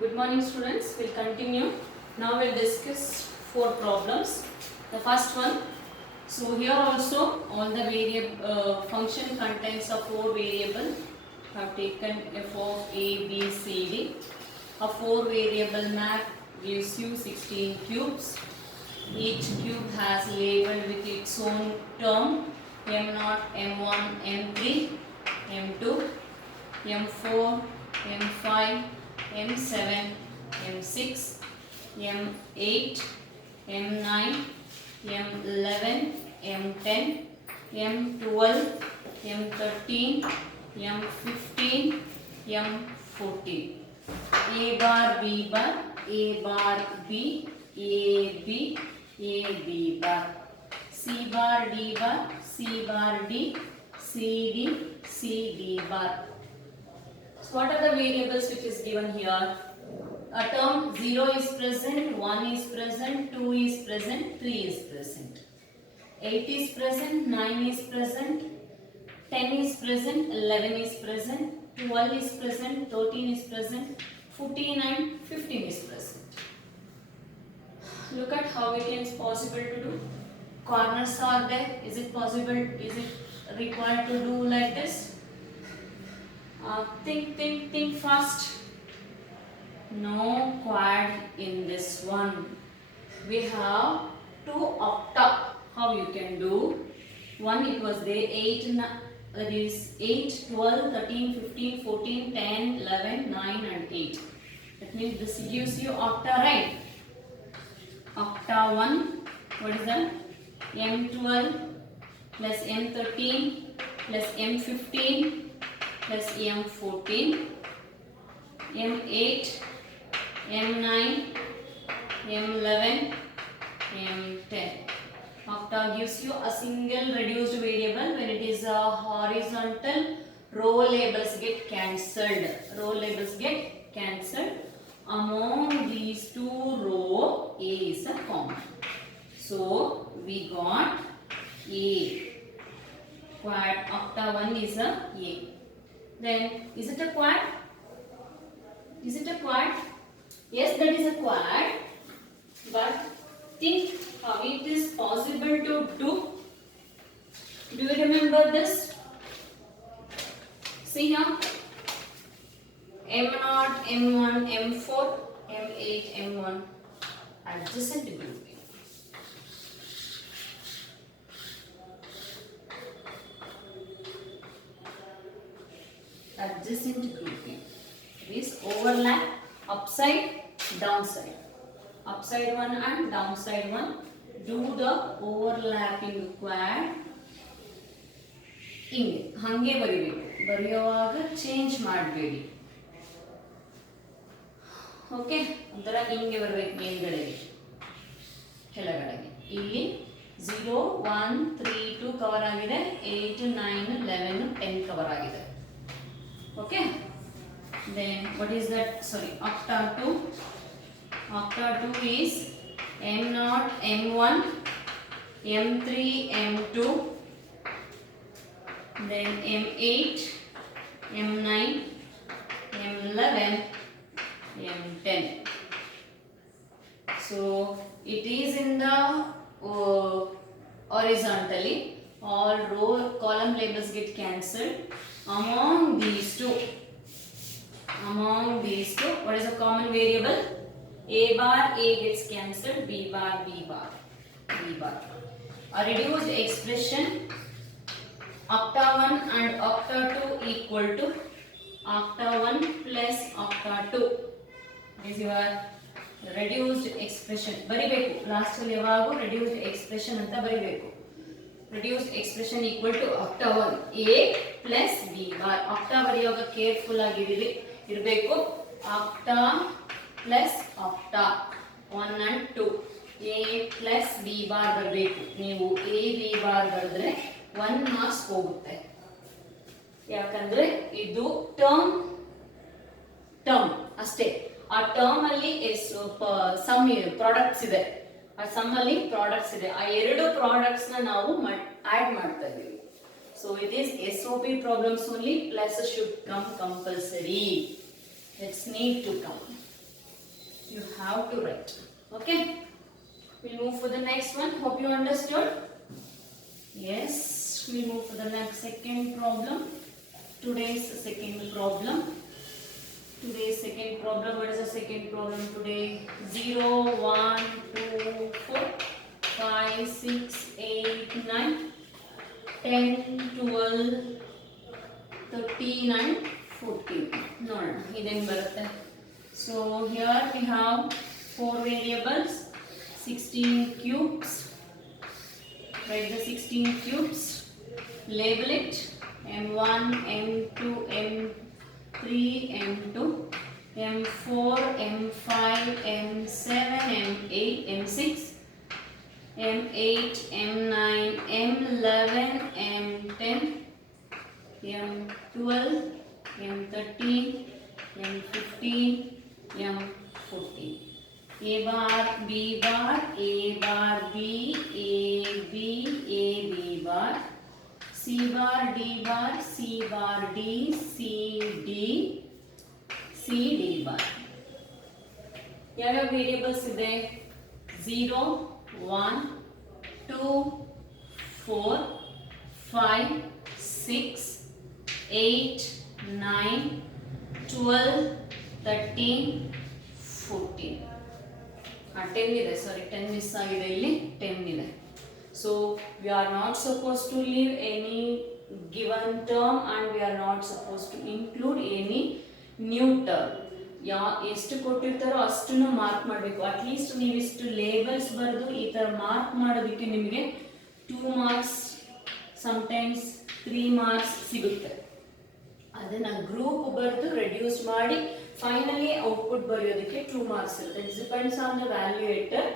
Good morning students, we'll continue. Now we'll discuss four problems. The first one, so here also all the variable function contains of four variable. Have taken f of a, b, c, d. A four variable map gives you 16 cubes. Each cube has labeled with its own term m0, m1, m3, m2, m4, m5, m7, m6, m8, m9, m11, m10, m12, m13, m15, m14. A bar, B bar, A bar, B, A, B, A, B bar. C bar, D bar, C bar, D, C, D, C, D bar. So what are the variables which is given here? A term 0 is present, 1 is present, 2 is present, 3 is present. 8 is present, 9 is present, 10 is present, 11 is present, 12 is present, 13 is present, 14 and 15 is present. Look at how it is possible to do. Corners are there. Is it possible? Is it required to do like this? Think fast. No quad in this one. We have two octa. How you can do? One it was there 8, that is 8, 12, 13, 15, 14, 10, 11, 9 and 8. That means this gives you octa, right? Octa 1, what is that? M12 plus M13 plus M15 plus M14, M8, M9, M11, M10. Octa gives you a single reduced variable. When it is a horizontal, row labels get cancelled. Row labels get cancelled. Among these two row, A is a common. So we got A. Quad octa 1 is a A. Then is it a quad? Is it a quad? Yes, that is a quad. But think how it is possible to do. Do you remember this? See here. M0, M1, M4, M8, M1. Adjacent grouping. Adjacent grouping. This overlap upside, downside. Upside one and downside one. Do the overlapping quad. Hange baribeku. Bariyovaga change ಮಾಡಬೇಡಿ. Okay ಒಂಥರ ಹಿಂಗೆ ಬರಬೇಕು ಮೇಲ್ಗಡೆಗೆ ಕೆಳಗಡೆಗೆ. ಇಲ್ಲಿ 0, 1, 3, 2 cover ಆಗಿದೆ, 8, 9, 11, 10 cover ಆಗಿದೆ. Okay then what is that? Sorry, octa 2. Octa 2 is M0, M1, M3, M2, then M8, M9, M11, M10. So it is in the horizontally. All row column labels get cancelled. Among these two, what is a common variable? A bar, A gets cancelled. B bar, B bar, B bar. A reduced expression octa 1 and octa 2 equal to octa 1 plus octa 2. This is your reduced expression. ಬರಿಬೇಕು last ಅಲ್ಲಿ ಯಾವಾಗೂ reduced expression ಅಂತ ಬರಿಬೇಕು. Reduced expression equal to octa 1 A plus B bar. octa ಬರೆಯುವಾಗ careful ಆಗಿರಿ ಇರಬೇಕು. octa plus octa 1 and 2 A plus B bar ಬರಬೇಕು. ನೀವು A B bar ಬರೆದ್ರೆ 1 ಮಾರ್ಕ್ಸ್ ಹೋಗುತ್ತೆ. ಯಾಕಂದ್ರೆ ಇದು ಟರ್ಮ್ ಅಷ್ಟೇ. ಆ ಟರ್ಮ್ ಅಲ್ಲಿ ಸಮ್ ಪ್ರಾಡಕ್ಟ್ಸ್ ಇದೆ. ಆ ಸಮ್ ಅಲ್ಲಿ ಪ್ರಾಡಕ್ಟ್ಸ್ ಇದೆ. ಆ ಎರಡು ಪ್ರಾಡಕ್ಟ್ಸ್ ನಾವು ಆಡ್ ಮಾಡ್ತಾ ಇದೀವಿ. So it is SOP problems only, plus should come compulsory. Let's need to come. you have to write. Okay, we'll move for the next one. Hope you understood. Yes, we move for the next second problem. Today's second problem. What is the second problem today? 0, 1, 2, 4, 5, 6, 8, 9, 10, 12, 13 and 14. No, hidden birthday. So here we have 4 variables, 16 cubes. Write the 16 cubes. Label it M1, M2, M3, M2, M4, M5, M7, M8, M6, M8, M9, M11, M10, M12, M13, M15, M14. A bar, B bar, A bar, B, A, B, A, B bar, C bar, D bar, C bar, D, C, D, C, D bar. ಯಾವ variables ಇದೆ? 0, 1, 2, 4, 5, 6, 8, 9, 12, 13, 14. 10 ಇದೆ, ಸಾರಿ 10 miss ಆಗಿದೆ, ಇಲ್ಲಿ 10 ಇದೆ. So we are not supposed to leave any given term and we are not supposed to include any new term. ಎಷ್ಟು ಕೊಟ್ಟಿರ್ತಾರೋ ಅಷ್ಟನ್ನು mark ಮಾಡಬೇಕು. At least ನೀವು ಇಷ್ಟು ಲೇಬಲ್ಸ್ ಬರೆದು ಈ ಥರ ಮಾರ್ಕ್ ಮಾಡೋದಕ್ಕೆ ನಿಮಗೆ 2 ಮಾರ್ಕ್ಸ್, ಸಮ್ಟೈಮ್ಸ್ 3 ಮಾರ್ಕ್ಸ್ ಸಿಗುತ್ತೆ. ಅದನ್ನು ಗ್ರೂಪ್ ಬರೆದು ರೆಡ್ಯೂಸ್ ಮಾಡಿ ಫೈನಲಿ ಔಟ್ಪುಟ್ ಬರೆಯೋದಕ್ಕೆ 2 ಮಾರ್ಕ್ಸ್ ಇರುತ್ತೆ. It depends on the valuator.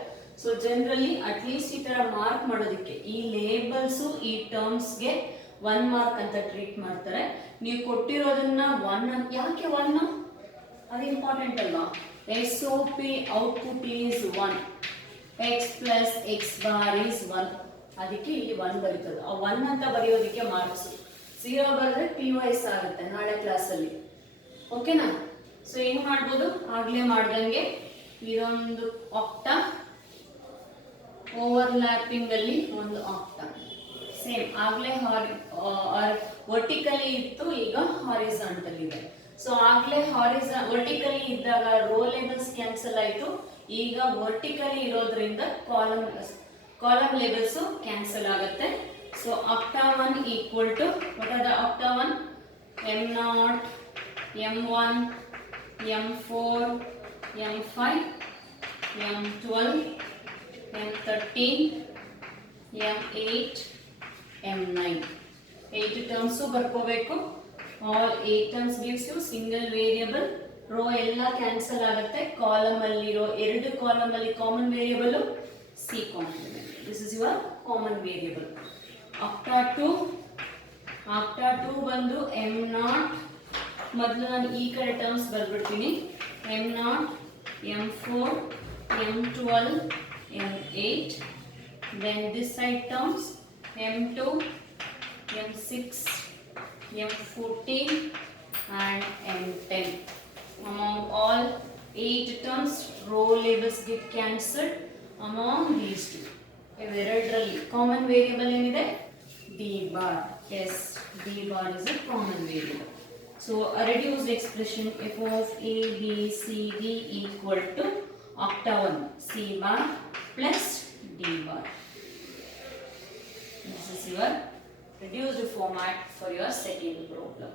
So generally at least ಈ ಥರ ಮಾರ್ಕ್ ಮಾಡೋದಕ್ಕೆ ಈ ಲೇಬಲ್ಸು ಈ ಟರ್ಮ್ಸ್ಗೆ 1 ಮಾರ್ಕ್ ಅಂತ ಟ್ರೀಟ್ ಮಾಡ್ತಾರೆ. ನೀವು ಕೊಟ್ಟಿರೋದನ್ನ 1, ಯಾಕೆ 1? ಅದು ಇಂಪಾರ್ಟೆಂಟ್ ಅಲ್ವಾ? SOP output is 1, x plus X bar is 1. ಅದಕ್ಕೆ ಇಲ್ಲಿ 1 ಬರೀತದೆ. ಆ 1 ಅಂತ ಬರೆಯೋದಕ್ಕೆ ಮಾರ್ಕ್ಸ್. 0 ಬರೆದ್ರೆ POS ಆಗುತ್ತೆ ನಾಳೆ ಕ್ಲಾಸಲ್ಲಿ. ಓಕೆನಾ? ಸೊ ಏನು ಮಾಡ್ಬೋದು? ಆಗಲೇ ಮಾಡ್ದಂಗೆ ಇದೊಂದು ಆಕ್ಟಾ, ಓವರ್ಲ್ಯಾಪಿಂಗ್ ಅಲ್ಲಿ ಒಂದು ಆಕ್ಟಾ, ಸೇಮ್ ಆಗಲೇ ವರ್ಟಿಕಲಿ ಇತ್ತು, ಈಗ ಹಾರಿಜಾಂಟಲ್ ಇದೆ. ಸೊ ಆಗಲೇ ವರ್ಟಿಕಲಿ ಇದ್ದಾಗ ರೋ ಲೇಬಲ್ಸ್ ಕ್ಯಾನ್ಸಲ್ ಆಯಿತು. ಈಗ ವರ್ಟಿಕಲಿ ಇರೋದ್ರಿಂದ ಕಾಲಮ್ ಲೇಬಲ್ಸ್ ಕ್ಯಾನ್ಸಲ್ ಆಗುತ್ತೆ. So octa 1 equal to what are the octa 1? M0, M1, M4, M5, M12, M13, M8, M9. 8 terms ಬರ್ಕೋಬೇಕು. All 8 terms gives you single variable. Row ಎಲ್ಲ cancel ಆಗುತ್ತೆ. Column ಅಲ್ಲಿರೋ 2 column ಅಲ್ಲಿ common variable C common variable. This is your common variable. Octa 2 ಬಂದು M0. ಮೊದಲು ನಾನು ಈ ಕಡೆ ಟರ್ಮ್ಸ್ ಬರ್ಬಿಡ್ತೀನಿ. M0, M4, M12, M8. Then this side terms M2, M6, M14 and M10. Among all 8 terms, row labels get cancelled. Among these two, ಇವೆರಡರಲ್ಲಿ common variable ಏನಿದೆ? D bar. Yes, D bar is a common variable. So a reduced expression f of a, b, c, d equal to octa 1 c bar plus d bar. This is your reduced format for your second problem.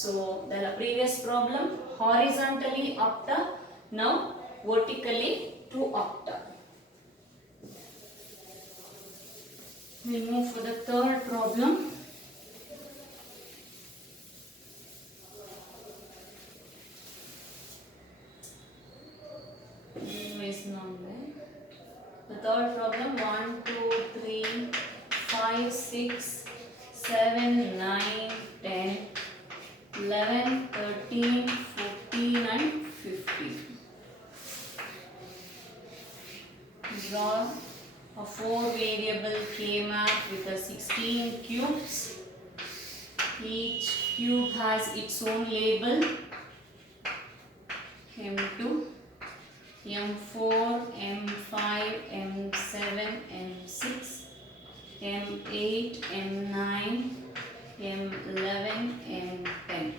So the previous problem horizontally octa, now vertically to octa. We move for the third problem. The third problem 1, 2, 3, 5, 6, 7, 9, 10, 11, 13, 14 and 15. Draw a 4 variable K-map with a 16 cubes. Each cube has its own label. M2, M4, M5, M7, M6, M8, M9, M11, M10.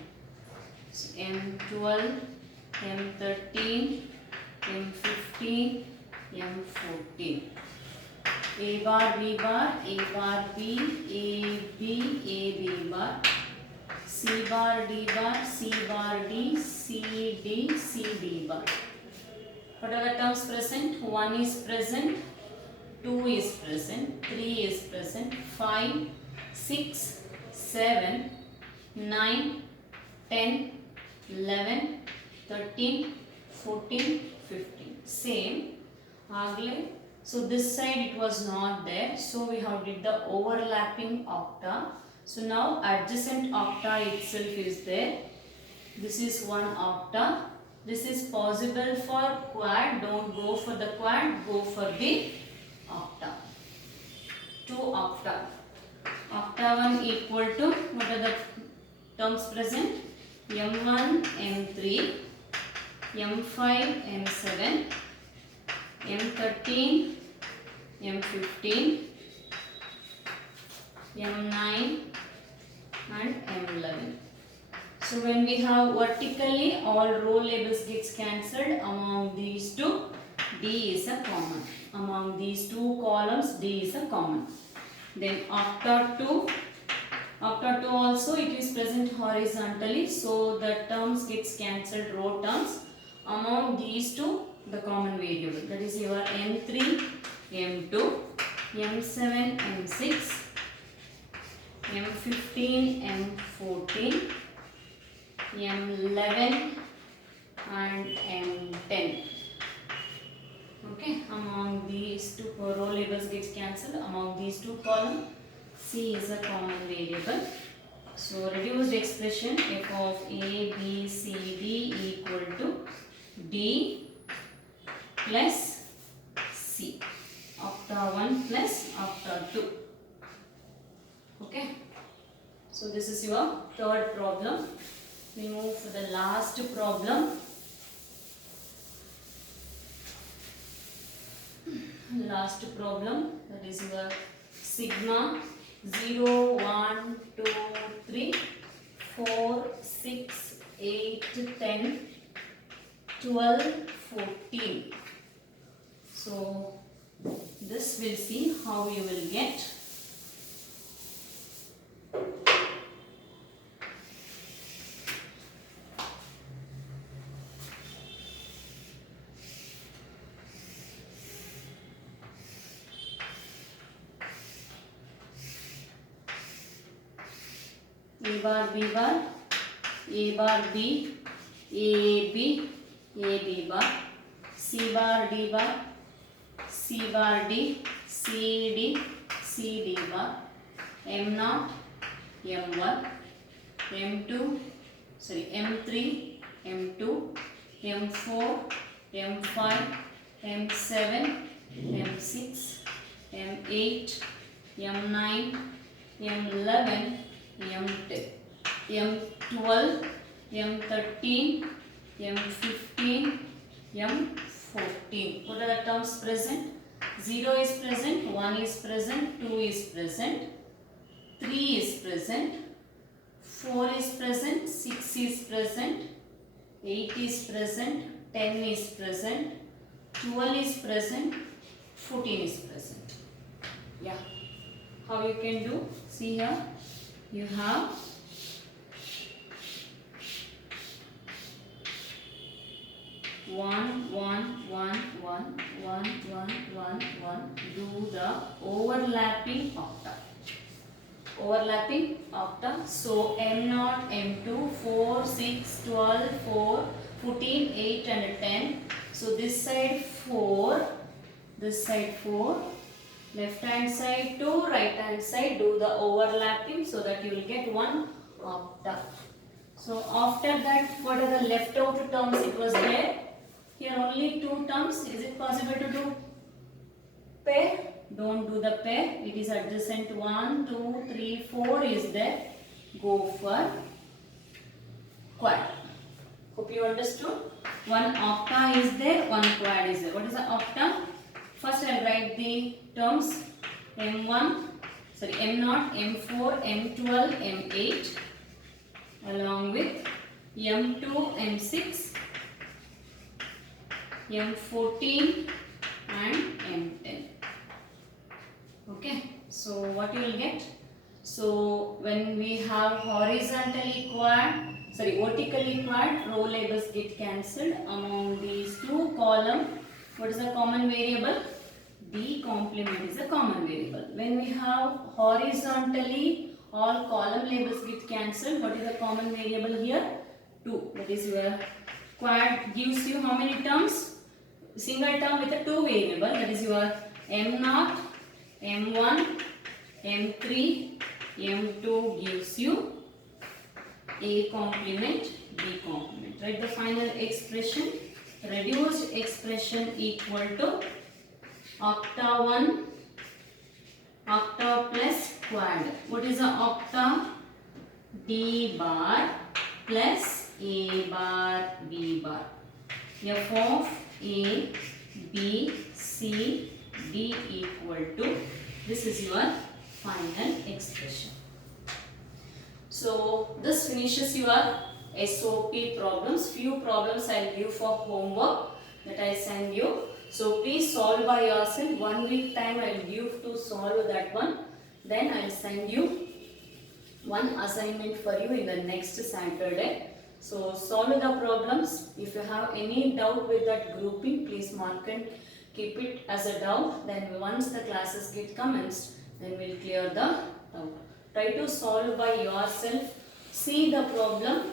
So M12, M13, M15, M14. A bar, B bar, A bar, B, A, B, A, B bar. C bar, D bar, C bar, D, C, D, C, D bar. What are the terms present? 1 is present, 2 is present, 3 is present, 5, 6, 7, 9, 10, 11, 13, 14, 15. Same. Agle. So this side it was not there. So we have did the overlapping octa. So now adjacent octa itself is there. This is one octa. This is possible for quad. Don't go for the quad. Go for the octa. 2 octa. Octa 1 equal to, what are the terms present? M1, M3, M5, M7, M13, M15, M9 and M11. So when we have vertically, all row labels gets cancelled. Among these two, D is a common. Among these two columns, D is a common. Then octa 2 also it is present horizontally. So the terms gets cancelled, row terms. Among these two, the common variable, that is your M3, M2, M7, M6, M15, M14, M11 and M10. Okay, among these two row labels gets cancelled. Among these two columns, C is a common variable. So reduced expression f of A, B, C, D equal to D plus C. Octa 1 plus octa 2. Okay. So this is your third problem. We move to the last problem. Last problem, that is your sigma 0, 1, 2, 3, 4, 6, 8, 10, 12, 14. So this we'll see how you will get. A bar, B bar, A bar, B, A, B, A, B bar, C bar, D bar, C bar, D, C, D, C, D bar, M0, M1, M2, M3, M2, M4, M5, M7, M6, M8, M9, M11, M10, M12, M13, M15, M14. What are the terms present? 0 is present, 1 is present, 2 is present, 3 is present, 4 is present, 6 is present, 8 is present, 10 is present, 12 is present, 14 is present. Yeah. How you can do? See here. You have 1, 1, 1, 1, 1, 1, 1, 1. Do the overlapping octa. Overlapping octa. So M0, M2, 4, 6, 12, 4, 14, 8 and 10. So this side 4, this side 4. Left hand side 2, right hand side do the overlapping so that you will get one octa. So after that, what are the left out terms it was there? Here only 2 terms. Is it possible to do pair? Don't do the pair. It is adjacent 1, 2, 3, 4 is there. Go for quad. Hope you understood. One octa is there, one quad is there. What is the octa? First I will write the terms M1, sorry M0, M4, M12, M8 along with M2, M6, M14 and M10. Okay, so what you will get? So when we have vertically quad, row labels get cancelled. Among these two column, what is the common variable? B complement is a common variable. When we have horizontally, all column labels get cancelled. What is the common variable here? 2. That is your quad gives you how many terms? Single term with a 2 variable. That is your M0, M1, M3, M2 gives you A complement, B complement. Write the final expression. Reduced expression equal to octa 1, octa plus quad. What is the octa? D bar plus A bar, B bar. F of A, B, C, D equal to, this is your final expression. So this finishes your SOP problems. Few problems I will give for homework that I send you. So please solve by yourself. 1 week time I will give to solve that one. Then I will send you one assignment for you in the next Saturday. So solve the problems. If you have any doubt with that grouping, please mark and keep it as a doubt. Then once the classes get commenced, then we will clear the doubt. Try to solve by yourself. See the problem,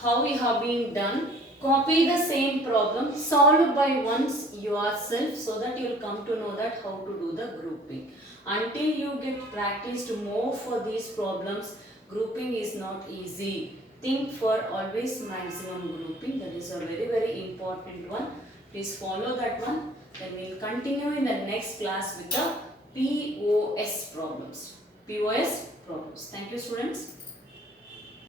how we have been done. Copy the same problem, solve by once yourself so that you will come to know that how to do the grouping. Until you get practiced more for these problems, grouping is not easy. Think for always maximum grouping. That is a very important one. Please follow that one. Then we will continue in the next class with the POS problems. Thank you, students.